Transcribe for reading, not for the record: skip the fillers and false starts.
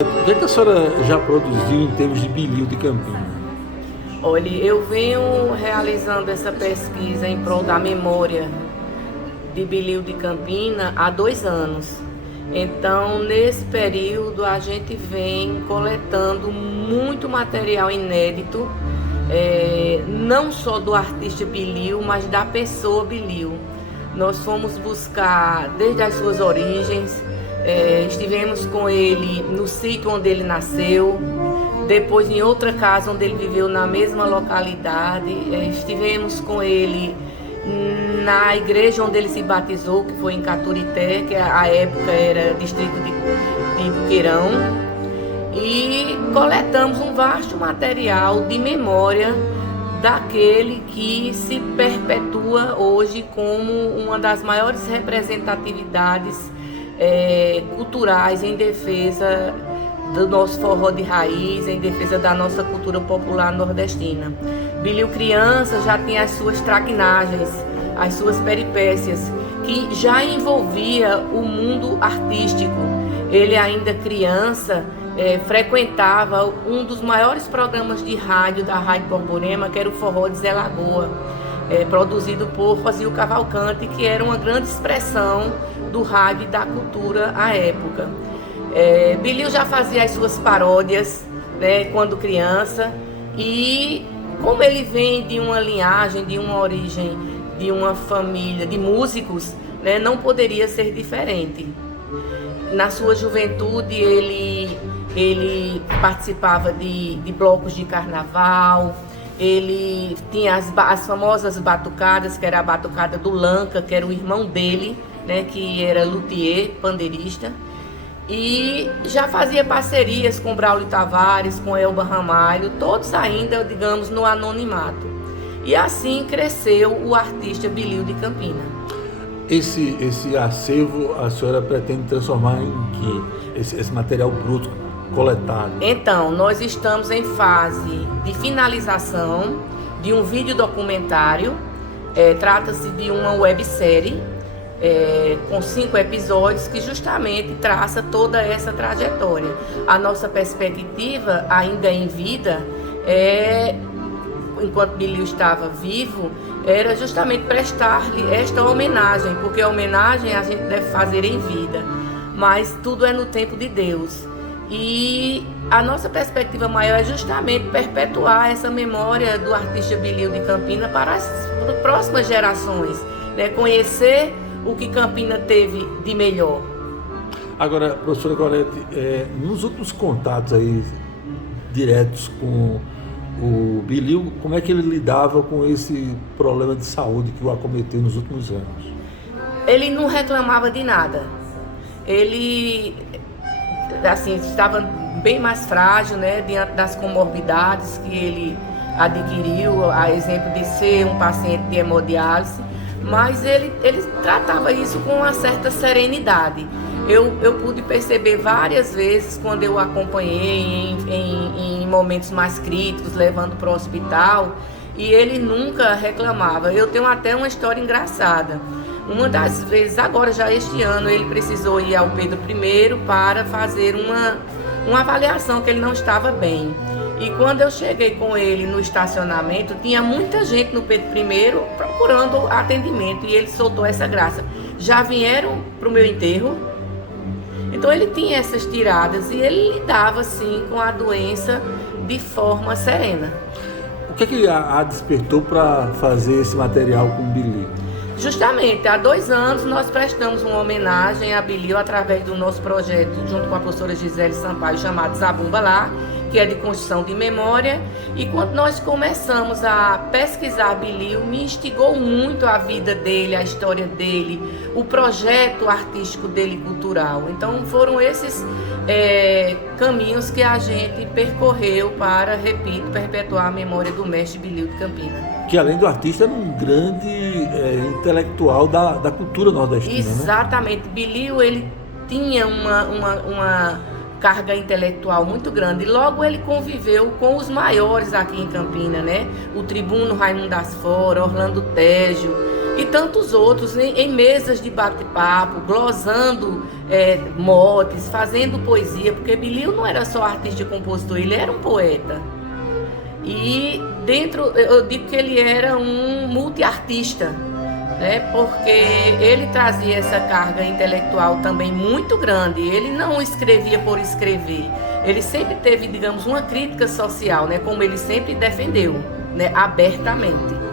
O que é que a senhora já produziu em termos de Bilil de Campina? Olha, eu venho realizando essa pesquisa em prol da memória de Bilil de Campina há 2 anos. Então, nesse período, a gente vem coletando muito material inédito, não só do artista Bilil, mas da pessoa Bilil. Nós fomos buscar desde as suas origens, estivemos com ele no sítio onde ele nasceu, depois em outra casa onde ele viveu na mesma localidade, estivemos com ele na igreja onde ele se batizou, que foi em Caturité, que à época era distrito de Buqueirão, e coletamos um vasto material de memória daquele que se perpetua hoje como uma das maiores representatividades culturais em defesa do nosso forró de raiz, em defesa da nossa cultura popular nordestina. Bilil criança já tinha as suas traquinagens, as suas peripécias, que já envolvia o mundo artístico. Ele ainda criança frequentava um dos maiores programas de rádio da Rádio Borborema, que era o Forró de Zé Lagoa, produzido por Fazil Cavalcante, que era uma grande expressão do rádio e da cultura à época. Bilil já fazia as suas paródias, né, quando criança, e como ele vem de uma linhagem, de uma origem, de uma família de músicos, né, não poderia ser diferente. Na sua juventude ele participava de blocos de carnaval, ele tinha as famosas batucadas, que era a batucada do Lanca, que era o irmão dele, né, que era luthier, pandeirista, e já fazia parcerias com Braulio Tavares, com Elba Ramalho, todos ainda, digamos, no anonimato. E assim cresceu o artista Bilil de Campina. Esse acervo a senhora pretende transformar em que? Esse material bruto coletado? Então, nós estamos em fase de finalização de um vídeo documentário. Trata-se de uma websérie com 5 episódios que justamente traça toda essa trajetória. A nossa perspectiva, ainda em vida, enquanto Bilil estava vivo, era justamente prestar-lhe esta homenagem, porque a homenagem a gente deve fazer em vida, mas tudo é no tempo de Deus. E a nossa perspectiva maior é justamente perpetuar essa memória do artista Bilil de Campina para as próximas gerações, né? Conhecer o que Campina teve de melhor. Agora, professora Gorete, nos últimos contatos aí diretos com o Bilil, como é que ele lidava com esse problema de saúde que o acometeu nos últimos anos? Ele não reclamava de nada. Ele, assim, estava bem mais frágil, né, diante das comorbidades que ele adquiriu, a exemplo de ser um paciente de hemodiálise, mas ele tratava isso com uma certa serenidade. Eu pude perceber várias vezes, quando eu acompanhei em momentos mais críticos, levando para o hospital, e ele nunca reclamava. Eu tenho até uma história engraçada. Uma das vezes, agora já este ano, ele precisou ir ao Pedro I para fazer uma avaliação, que ele não estava bem. E quando eu cheguei com ele no estacionamento, tinha muita gente no Pedro I procurando atendimento, e ele soltou essa graça: já vieram para o meu enterro? Então ele tinha essas tiradas e ele lidava assim com a doença de forma serena. O que é que a despertou para fazer esse material com o Bilil? Justamente, há 2 anos nós prestamos uma homenagem a Bilil através do nosso projeto, junto com a professora Gisele Sampaio, chamado Zabumba Lá, que é de construção de memória. E quando nós começamos a pesquisar Bilil, me instigou muito a vida dele, a história dele, o projeto artístico dele cultural. Então foram esses caminhos que a gente percorreu para, repito, perpetuar a memória do mestre Bilil de Campina. Que além do artista era um grande intelectual da cultura nordestina. Exatamente, né? Bilil, ele tinha uma carga intelectual muito grande. Logo ele conviveu com os maiores aqui em Campina, né? O tribuno Raimundo das Fora, Orlando Tejo, e tantos outros, em mesas de bate-papo, glosando motes, fazendo poesia, porque Bilio não era só artista e compositor, ele era um poeta. E eu digo que ele era um multiartista, né? Porque ele trazia essa carga intelectual também muito grande. Ele não escrevia por escrever, ele sempre teve, digamos, uma crítica social, né? Como ele sempre defendeu, né? Abertamente.